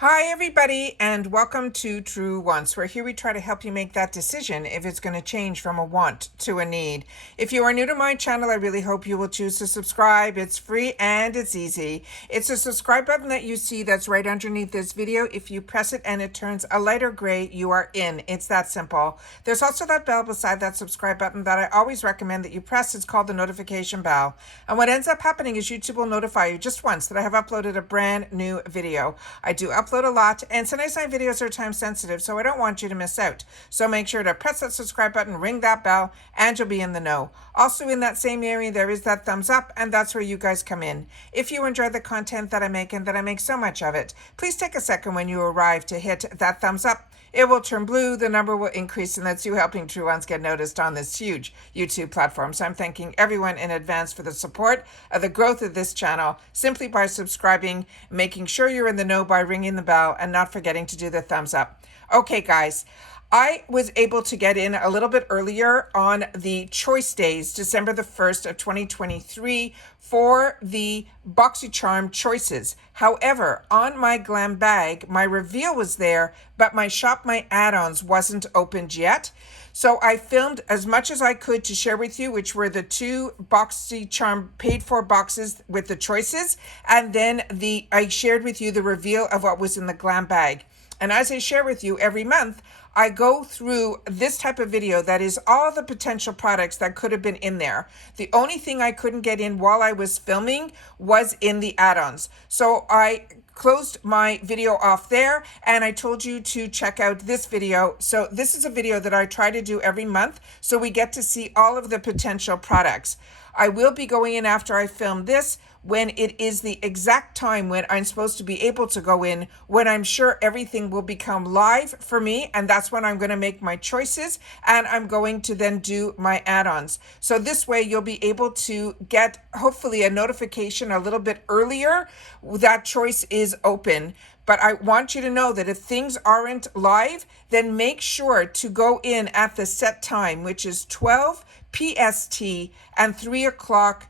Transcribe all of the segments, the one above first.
Hi, everybody, and welcome to Truewants, where here we try to help you make that decision if it's going to change from a want to a need. If you are new to my channel, I really hope you will choose to subscribe. It's free and it's easy. It's a subscribe button that you see that's right underneath this video. If you press it and it turns a lighter gray, you are in. It's that simple. There's also that bell beside that subscribe button that I always recommend that you press. It's called the notification bell. And what ends up happening is YouTube will notify you just once that I have uploaded a brand new video. I do upload a lot, and sometimes my videos are time sensitive, so I don't want you to miss out. So make sure to press that subscribe button, ring that bell, and you'll be in the know. Also in that same area, there is that thumbs up, and that's where you guys come in. If you enjoy the content that I make and that I make so much of it, please take a second when you arrive to hit that thumbs up. It will turn blue, the number will increase, and that's you helping Truewants get noticed on this huge YouTube platform. So I'm thanking everyone in advance for the support of the growth of this channel simply by subscribing, making sure you're in the know by ringing the bell, and not forgetting to do the thumbs up. Okay, guys. I was able to get in a little bit earlier on the choice days, December the 1st of 2023, for the Boxycharm choices. However, on my GlamBag, my reveal was there, but my Shop My Add-ons wasn't opened yet. So I filmed as much as I could to share with you, which were the two Boxycharm paid for boxes with the choices. And then I shared with you the reveal of what was in the GlamBag. And as I share with you every month, I go through this type of video that is all the potential products that could have been in there. The only thing I couldn't get in while I was filming was in the add-ons. So I closed my video off there, and I told you to check out this video. So this is a video that I try to do every month, so we get to see all of the potential products. I will be going in after I film this when it is the exact time when I'm supposed to be able to go in, when I'm sure everything will become live for me, and that's when I'm going to make my choices, and I'm going to then do my add-ons. So this way you'll be able to get hopefully a notification a little bit earlier that choice is open. But I want you to know that if things aren't live, then make sure to go in at the set time, which is 12 PST and 3 o'clock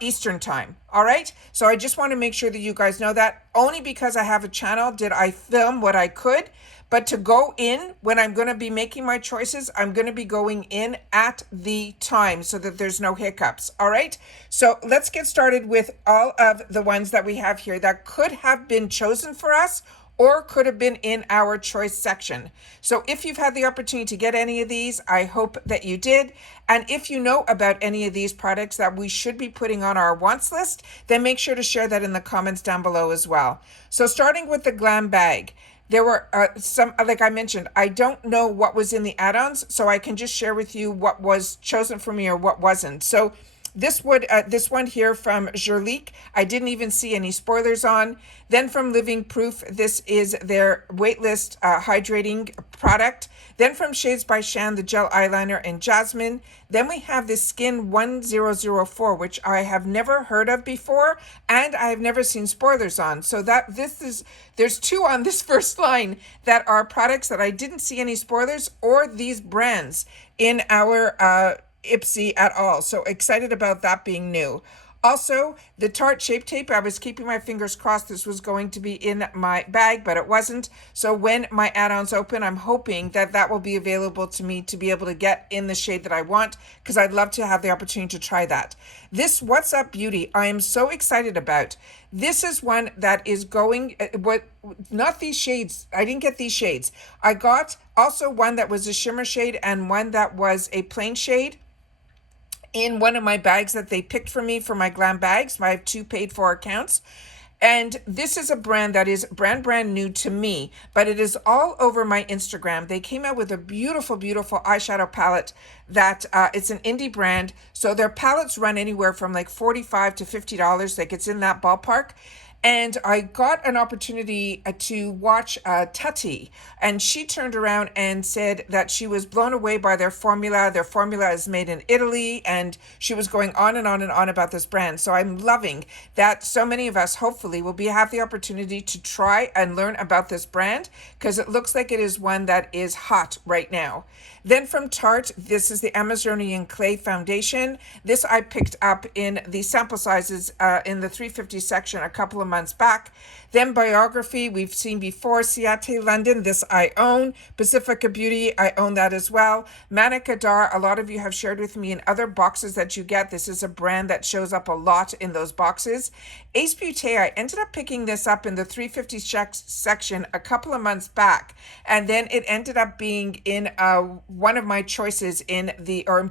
Eastern time. All right. So I just want to make sure that you guys know that. Only because I have a channel did I film what I could. But to go in when I'm going to be making my choices, I'm going to be going in at the time so that there's no hiccups. All right. So let's get started with all of the ones that we have here that could have been chosen for us or could have been in our choice section. So if you've had the opportunity to get any of these, I hope that you did. And if you know about any of these products that we should be putting on our wants list, then make sure to share that in the comments down below as well. So starting with the GlamBag, there were some, like I mentioned, I don't know what was in the add-ons, so I can just share with you what was chosen for me or what wasn't. So this one here from Jurlique, I didn't even see any spoilers on. Then from Living Proof, this is their waitlist hydrating product. Then from Shades by Shan, the gel eyeliner in Jasmine. Then we have this Skin 1004, which I have never heard of before, and I have never seen spoilers on. So there's two on this first line that are products that I didn't see any spoilers or these brands in our IPSY at all. So excited about that being new. Also, the Tarte Shape Tape, I was keeping my fingers crossed this was going to be in my bag, but it wasn't. So when my add-ons open, I'm hoping that that will be available to me to be able to get in the shade that I want, because I'd love to have the opportunity to try that. This What's Up Beauty, I am so excited about. This is one that is going, not these shades. I didn't get these shades. I got also one that was a shimmer shade and one that was a plain shade in one of my bags that they picked for me for my GlamBags. I have two paid for accounts. And this is a brand that is brand new to me, but it is all over my Instagram. They came out with a beautiful eyeshadow palette that it's an indie brand. So their palettes run anywhere from like $45 to $50. Like it's in that ballpark. And I got an opportunity to watch Tati, and she turned around and said that she was blown away by their formula. Their formula is made in Italy, and she was going on and on and on about this brand. So I'm loving that so many of us hopefully will have the opportunity to try and learn about this brand, because it looks like it is one that is hot right now. Then from Tarte, this is the Amazonian Clay Foundation. This I picked up in the sample sizes in the 350 section a couple of months months back. Then Biography, we've seen before. Ciate London, this I own. Pacifica Beauty, I own that as well. Manic Adar, a lot of you have shared with me in other boxes that you get. This is a brand that shows up a lot in those boxes. Ace Beauté, I ended up picking this up in the 350 section a couple of months back. And then it ended up being in one of my choices in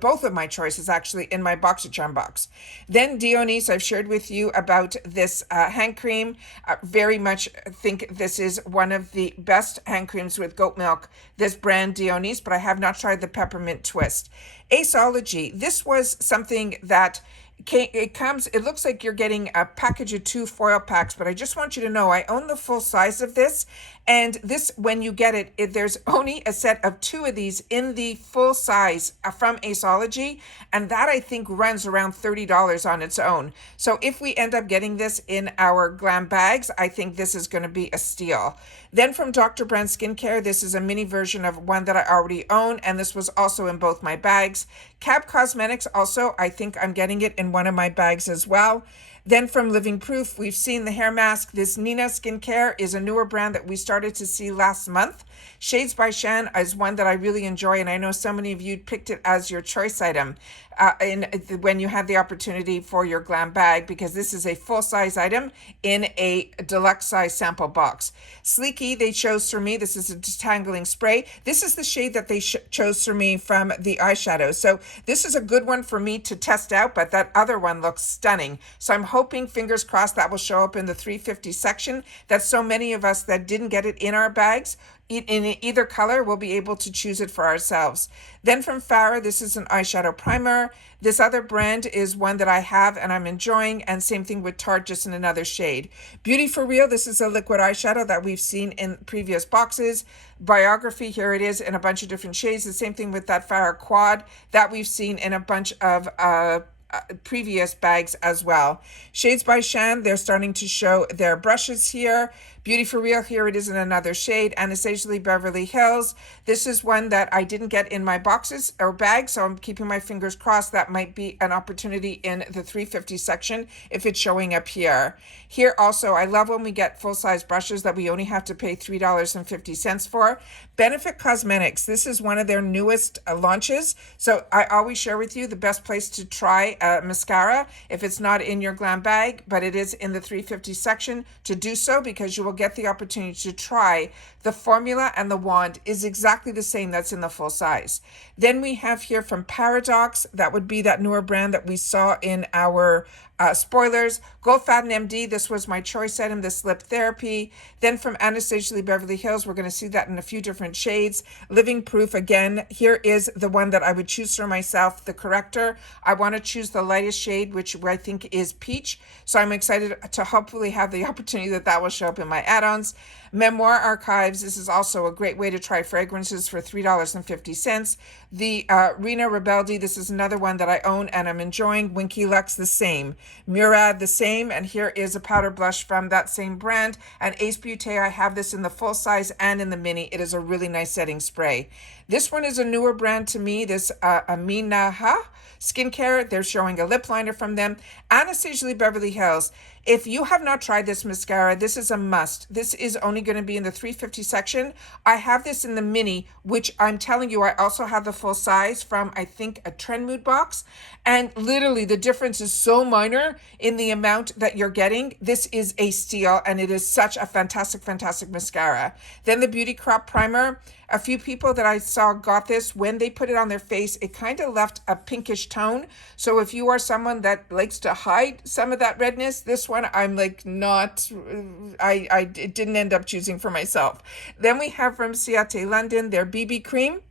both of my choices actually in my Boxycharm box. Then Dionys, I've shared with you about this hand cream. Very much think this is one of the best hand creams with goat milk, this brand Dionys, but I have not tried the peppermint twist. Aceology, this was something that it looks like you're getting a package of 2 foil packs, but I just want you to know I own the full size of this. And this, when you get it, there's only a set of 2 of these in the full size from Aceology. And that I think runs around $30 on its own. So if we end up getting this in our GlamBags, I think this is going to be a steal. Then from Dr. Brand Skincare, this is a mini version of one that I already own. And this was also in both my bags. Cab Cosmetics also, I think I'm getting it in one of my bags as well. Then from Living Proof, we've seen the hair mask. This Nina Skincare is a newer brand that we started to see last month. Shades by Shan is one that I really enjoy, and I know so many of you picked it as your choice item when you had the opportunity for your GlamBag, because this is a full-size item in a deluxe size sample box. Sleeky, they chose for me. This is a detangling spray. This is the shade that they chose for me from the eyeshadow. So this is a good one for me to test out, but that other one looks stunning. So I'm hoping, fingers crossed, that will show up in the 350 section, that so many of us that didn't get it in our bags in either color, we'll be able to choose it for ourselves. Then from Farah, this is an eyeshadow primer. This other brand is one that I have and I'm enjoying, and same thing with Tarte, just in another shade. Beauty for Real, this is a liquid eyeshadow that we've seen in previous boxes. Biography, here it is in a bunch of different shades. The same thing with that Farah Quad that we've seen in a bunch of previous bags as well. Shades by Shan, they're starting to show their brushes here. Beauty for Real, here it is in another shade. Anastasia Beverly Hills. This is one that I didn't get in my boxes or bags, so I'm keeping my fingers crossed. That might be an opportunity in the 350 section if it's showing up here. Here also, I love when we get full-size brushes that we only have to pay $3.50 for. Benefit Cosmetics, this is one of their newest launches. So I always share with you the best place to try mascara if it's not in your GlamBag, but it is in the 350 section to do so, because you will get the opportunity to try the formula, and the wand is exactly the same that's in the full size. Then we have here from Paradox, that would be that newer brand that we saw in our spoilers. Gold Fatten MD, this was my choice item, this lip therapy. Then from Anastasia Beverly Hills, we're going to see that in a few different shades. Living Proof, again, here is the one that I would choose for myself, the corrector. I want to choose the lightest shade, which I think is peach. So I'm excited to hopefully have the opportunity that will show up in my add-ons. Memoir Archives, this is also a great way to try fragrances for $3.50. The Rena Rebeldi, this is another one that I own and I'm enjoying. Winky Lux, the same. Murad, the same. And here is a powder blush from that same brand. And Ace Beauté, I have this in the full size and in the mini. It is a really nice setting spray. This one is a newer brand to me, this Aminaha Skincare. They're showing a lip liner from them. Anastasia Beverly Hills. If you have not tried this mascara, this is a must. This is only going to be in the 350 section. I have this in the mini, which I'm telling you, I also have the full size from, I think, a Trend Mood box. And literally the difference is so minor in the amount that you're getting. This is a steal, and it is such a fantastic, fantastic mascara. Then the Beauty Crop Primer. A few people that I saw got this. When they put it on their face, it kind of left a pinkish tone. So if you are someone that likes to hide some of that redness, this one I'm like not, I didn't end up choosing for myself. Then we have from Ciate London, their BB cream.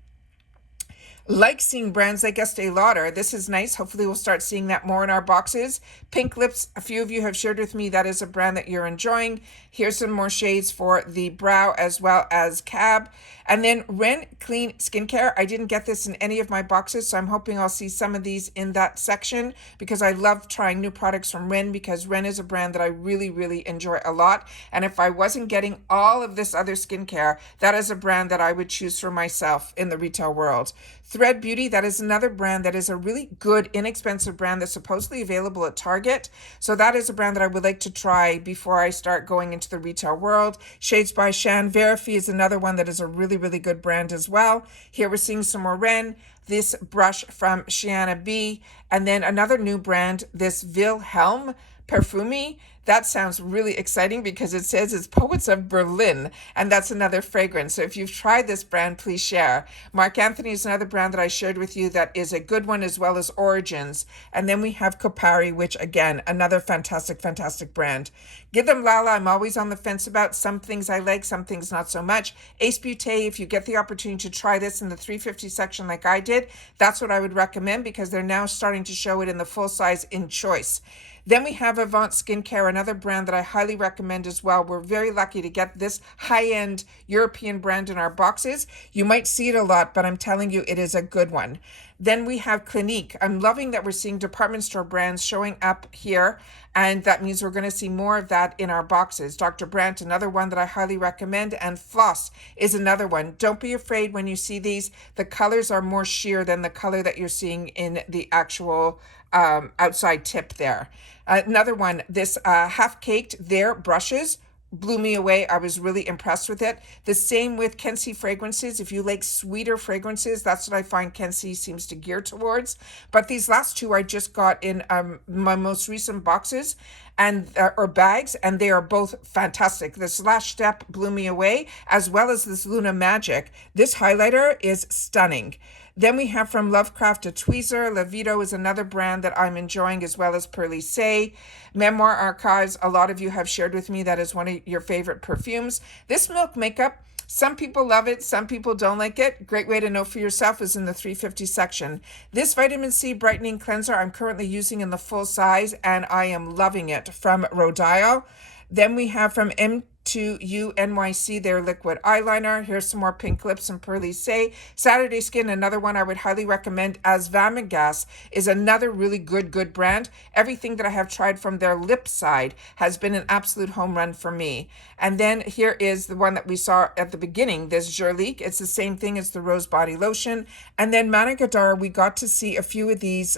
Like seeing brands like Estee Lauder. This is nice. Hopefully we'll start seeing that more in our boxes. Pink Lips, a few of you have shared with me that is a brand that you're enjoying. Here's some more shades for the brow as well as Cab. And then Ren Clean Skincare. I didn't get this in any of my boxes, so I'm hoping I'll see some of these in that section, because I love trying new products from Ren, because Ren is a brand that I really, really enjoy a lot. And if I wasn't getting all of this other skincare, that is a brand that I would choose for myself in the retail world. Thread Beauty, that is another brand that is a really good, inexpensive brand that's supposedly available at Target. So that is a brand that I would like to try before I start going into the retail world. Shades by Shan Verifi is another one that is a really, really good brand as well. Here we're seeing some more Ren. This brush from Shiana B. And then another new brand, this Wilhelm Perfumi. That sounds really exciting because it says it's Poets of Berlin, and that's another fragrance. So if you've tried this brand, please share. Mark Anthony is another brand that I shared with you that is a good one, as well as Origins. And then we have Kopari, which again, another fantastic, fantastic brand. Give them Lala, I'm always on the fence about. Some things I like, some things not so much. Ace Beauté, if you get the opportunity to try this in the 350 section like I did, that's what I would recommend, because they're now starting to show it in the full size in choice. Then we have Avant Skincare, another brand that I highly recommend as well. We're very lucky to get this high-end European brand in our boxes. You might see it a lot, but I'm telling you, it is a good one. Then we have Clinique. I'm loving that we're seeing department store brands showing up here, and that means we're going to see more of that in our boxes. Dr. Brandt, another one that I highly recommend, and Floss is another one. Don't be afraid when you see these. The colors are more sheer than the color that you're seeing in the actual outside tip there. Another one, this Half Caked There brushes blew me away. I was really impressed with it. The same with Kenzie fragrances. If you like sweeter fragrances, that's what I find Kenzie seems to gear towards. But these last two I just got in my most recent boxes and or bags, and they are both fantastic. This Last Step blew me away, as well as this Luna Magic. This highlighter is stunning. Then we have from Lovecraft a tweezer. Levito is another brand that I'm enjoying, as well as Pearly Say. Memoir Archives, a lot of you have shared with me that is one of your favorite perfumes. This Milk Makeup, some people love it, some people don't like it. Great way to know for yourself is in the 350 section. This Vitamin C Brightening Cleanser I'm currently using in the full size, and I am loving it, from Rodial. Then we have from M2U NYC, their liquid eyeliner. Here's some more pink lips and Pearly Say. Saturday Skin, another one I would highly recommend, as Vamagas is another really good brand. Everything that I have tried from their lip side has been an absolute home run for me. And then here is the one that we saw at the beginning, this Jurlique. It's the same thing as the Rose Body Lotion. And then Managadar, we got to see a few of these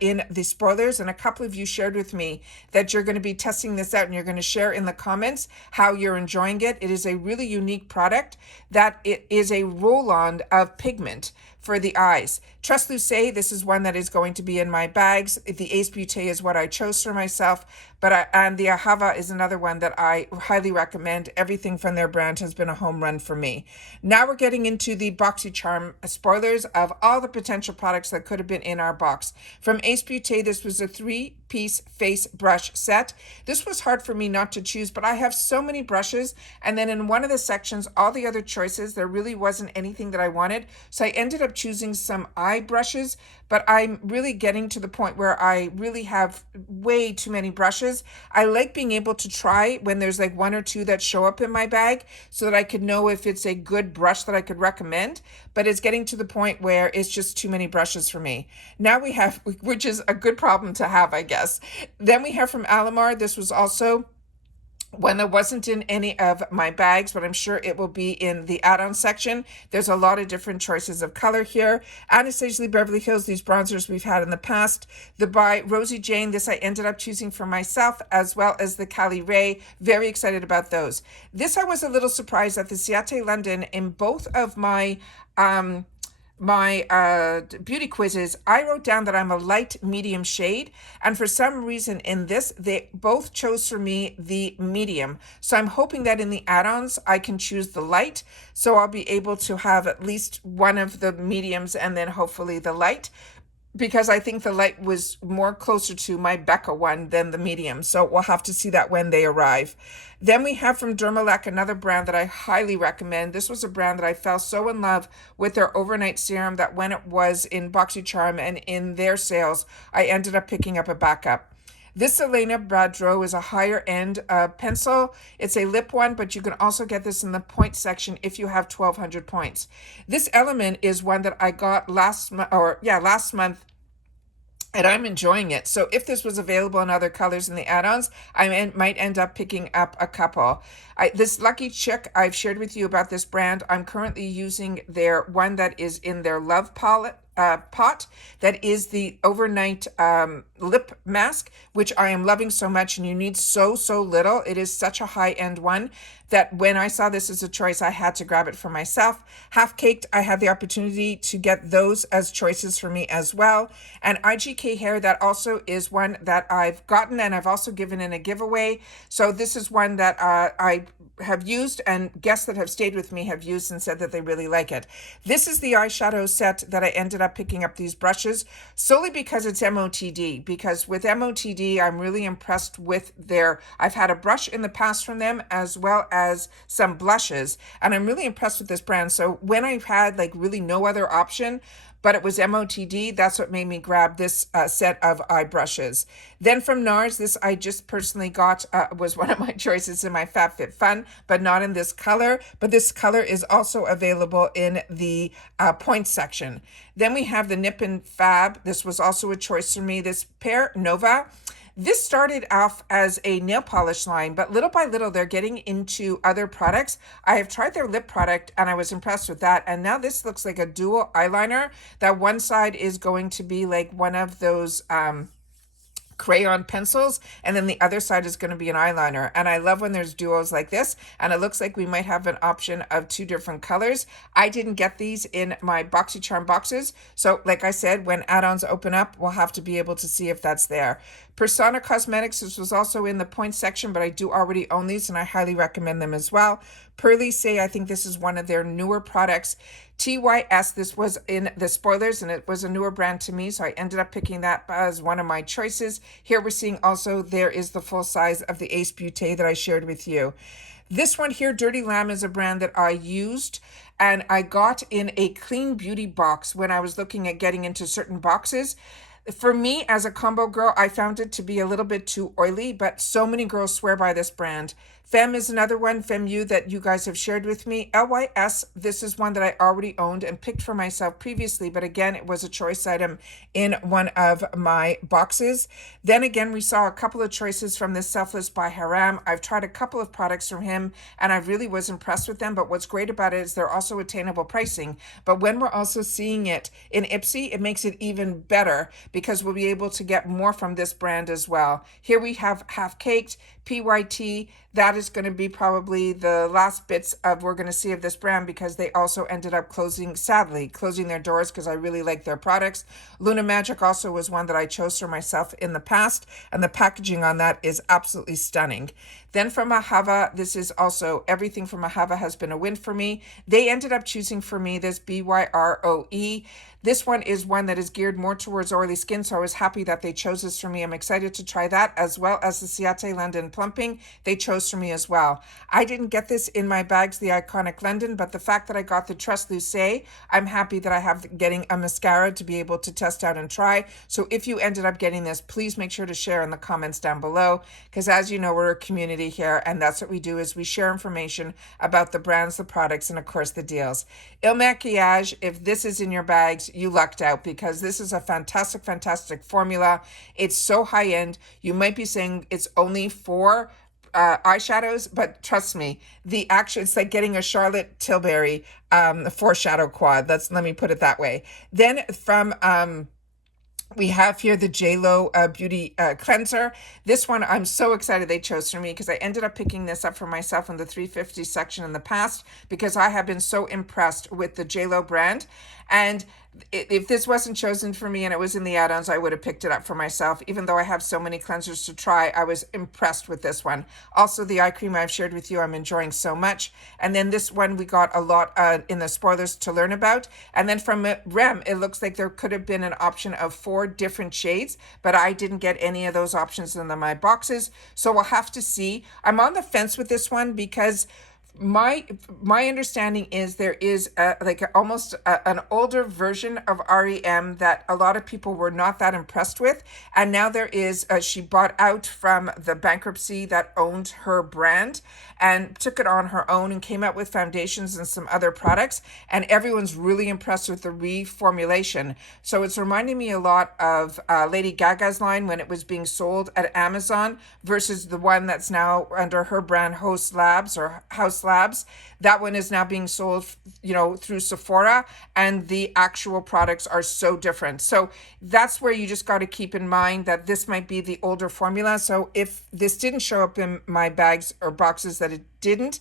in the spoilers, and a couple of you shared with me that you're going to be testing this out, and you're going to share in the comments how you're enjoying it. It is a really unique product that it is a roll-on of pigment for the eyes. Translucé, this is one that is going to be in my bags. The Ace Beauté is what I chose for myself, and the Ahava is another one that I highly recommend. Everything from their brand has been a home run for me. Now we're getting into the Boxycharm spoilers of all the potential products that could have been in our box. From Ace Beauté, this was a 3-piece face brush set. This was hard for me not to choose, but I have so many brushes, and then in one of the sections, all the other choices, there really wasn't anything that I wanted, so I ended up choosing some eye brushes, but I'm really getting to the point where I really have way too many brushes. I like being able to try when there's like one or two that show up in my bag, so that I could know if it's a good brush that I could recommend, but it's getting to the point where it's just too many brushes for me. Now we have, which is a good problem to have, I guess. Then we have from Alamar, this was also one that wasn't in any of my bags, but I'm sure it will be in the add-on section. There's a lot of different choices of color here. Anastasia Beverly Hills, these bronzers we've had in the past. The by Rosie Jane, this I ended up choosing for myself, as well as the Cali Ray. Very excited about those. This I was a little surprised at the Ciate London. In both of my beauty quizzes, I wrote down that I'm a light medium shade, and for some reason in this they both chose for me the medium, so I'm hoping that in the add-ons I can choose the light, so I'll be able to have at least one of the mediums and then hopefully the light, because I think the light was more closer to my Becca one than the medium. So we'll have to see that when they arrive. Then we have from Dermalec, another brand that I highly recommend. This was a brand that I fell so in love with their overnight serum that when it was in Boxycharm and in their sales, I ended up picking up a backup. This Elena Bradreau is a higher end pencil. It's a lip one, but you can also get this in the point section if you have 1,200 points. This Element is one that I got last month and I'm enjoying it. So if this was available in other colors in the add-ons, might end up picking up a couple. This Lucky Chick, I've shared with you about this brand. I'm currently using their one that is in their Love Palette pot, that is the overnight lip mask, which I am loving so much, and you need so little. It is such a high-end one that when I saw this as a choice, I had to grab it for myself. Half Caked, I had the opportunity to get those as choices for me as well. And IGK Hair, that also is one that I've gotten, and I've also given in a giveaway. So this is one that I have used, and guests that have stayed with me have used and said that they really like it. This is the eyeshadow set that I ended up picking up these brushes solely because it's MOTD, because with MOTD, I'm really impressed with I've had a brush in the past from them as well as some blushes, and I'm really impressed with this brand. So when I've had like really no other option, but it was MOTD, that's what made me grab this set of eye brushes. Then from NARS, this I just personally got, was one of my choices in my FabFitFun, but not in this color. But this color is also available in the points section. Then we have the Nip and Fab. This was also a choice for me. This pair, Nova. This started off as a nail polish line, but little by little, they're getting into other products. I have tried their lip product and I was impressed with that. And now this looks like a dual eyeliner. That one side is going to be like one of those crayon pencils, and then the other side is going to be an eyeliner. And I love when there's duos like this, and it looks like we might have an option of 2 different colors. I didn't get these in my Boxycharm boxes, so like I said, when add-ons open up, we'll have to be able to see if that's there. Persona Cosmetics, this was also in the points section, but I do already own these and I highly recommend them as well. Pearly Say, I think this is one of their newer products. TYS, this was in the spoilers and it was a newer brand to me, so I ended up picking that as one of my choices. Here we're seeing also there is the full size of the Ace Beauté that I shared with you. This one here, Dirty Lamb, is a brand that I used and I got in a clean beauty box when I was looking at getting into certain boxes. For me, as a combo girl, I found it to be a little bit too oily, but so many girls swear by this brand. Femme is another one, Femme that you guys have shared with me. LYS, this is one that I already owned and picked for myself previously, but again, it was a choice item in one of my boxes. Then again, we saw a couple of choices from this Selfless by Haram. I've tried a couple of products from him, and I really was impressed with them, but what's great about it is they're also attainable pricing. But when we're also seeing it in IPSY, it makes it even better because we'll be able to get more from this brand as well. Here we have Half Caked, PYT. That is going to be probably the last bits of we're going to see of this brand because they also ended up sadly closing their doors because I really like their products. Luna Magic also was one that I chose for myself in the past, and the packaging on that is absolutely stunning. Then from Ahava, this is also everything from Ahava has been a win for me. They ended up choosing for me this BYROE. This one is one that is geared more towards oily skin, so I was happy that they chose this for me. I'm excited to try that, as well as the Ciate London Plumping. They chose for me as well. I didn't get this in my bags, the Iconic London, but the fact that I got the Trustluce, I'm happy that I have getting a mascara to be able to test out and try. So if you ended up getting this, please make sure to share in the comments down below, because as you know, we're a community here, and that's what we do is we share information about the brands, the products, and of course the deals. Il Maquillage, if this is in your bags, you lucked out because this is a fantastic formula. It's so high end. You might be saying it's only for eyeshadows, but trust me, it's like getting a Charlotte Tilbury foreshadow quad. Let me put it that way. Then from we have here the JLo Beauty Cleanser. This one, I'm so excited they chose for me because I ended up picking this up for myself in the 350 section in the past because I have been so impressed with the JLo brand. And if this wasn't chosen for me and it was in the add-ons, I would have picked it up for myself. Even though I have so many cleansers to try, I was impressed with this one. Also, the eye cream I've shared with you, I'm enjoying so much. And then this one, we got a lot in the spoilers to learn about. And then from Rem, it looks like there could have been an option of 4 different shades, but I didn't get any of those options in my boxes. So we'll have to see. I'm on the fence with this one because My understanding is there is almost an older version of REM that a lot of people were not that impressed with, and now there is she bought out from the bankruptcy that owned her brand and took it on her own and came out with foundations and some other products, and everyone's really impressed with the reformulation. So it's reminding me a lot of Lady Gaga's line when it was being sold at Amazon versus the one that's now under her brand House Labs or House Labs. That one is now being sold, through Sephora, and the actual products are so different. So that's where you just got to keep in mind that this might be the older formula. So if this didn't show up in my bags or boxes, that it didn't,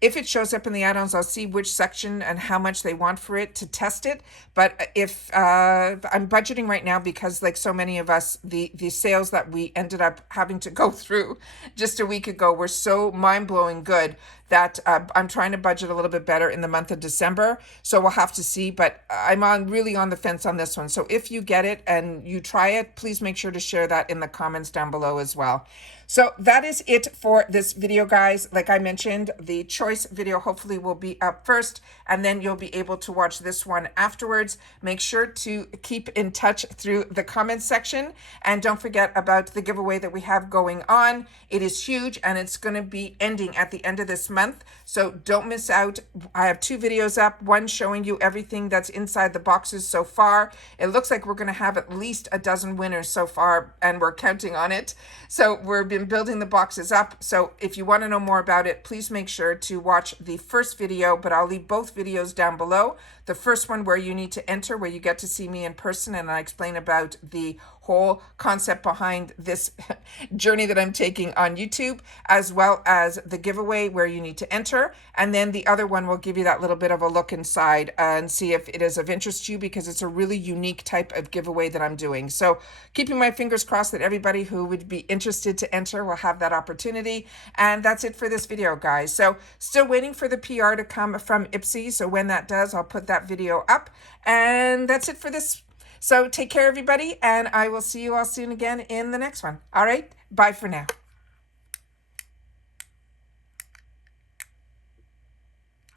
if it shows up in the add-ons, I'll see which section and how much they want for it to test it. But if I'm budgeting right now, because like so many of us, the sales that we ended up having to go through just a week ago were so mind-blowing good that I'm trying to budget a little bit better in the month of December. So we'll have to see, but I'm really on the fence on this one. So if you get it and you try it, please make sure to share that in the comments down below as well. So that is it for this video, guys. Like I mentioned, the choice video hopefully will be up first, and then you'll be able to watch this one afterwards. Make sure to keep in touch through the comments section, and don't forget about the giveaway that we have going on. It is huge, and it's going to be ending at the end of this month, so don't miss out. I have 2 videos up, one showing you everything that's inside the boxes so far. It looks like we're going to have at least a dozen winners so far, and we're counting on it. So we've been building the boxes up. So if you want to know more about it, please make sure to watch the first video, but I'll leave both videos down below. The first one where you need to enter, where you get to see me in person, and I explain about the whole concept behind this journey that I'm taking on YouTube, as well as the giveaway where you need to enter. And then the other one will give you that little bit of a look inside and see if it is of interest to you, because it's a really unique type of giveaway that I'm doing. So keeping my fingers crossed that everybody who would be interested to enter will have that opportunity. And that's it for this video, guys. So still waiting for the PR to come from IPSY. So when that does, I'll put that video up. And that's it for this. So take care, everybody, and I will see you all soon again in the next one. All right, bye for now.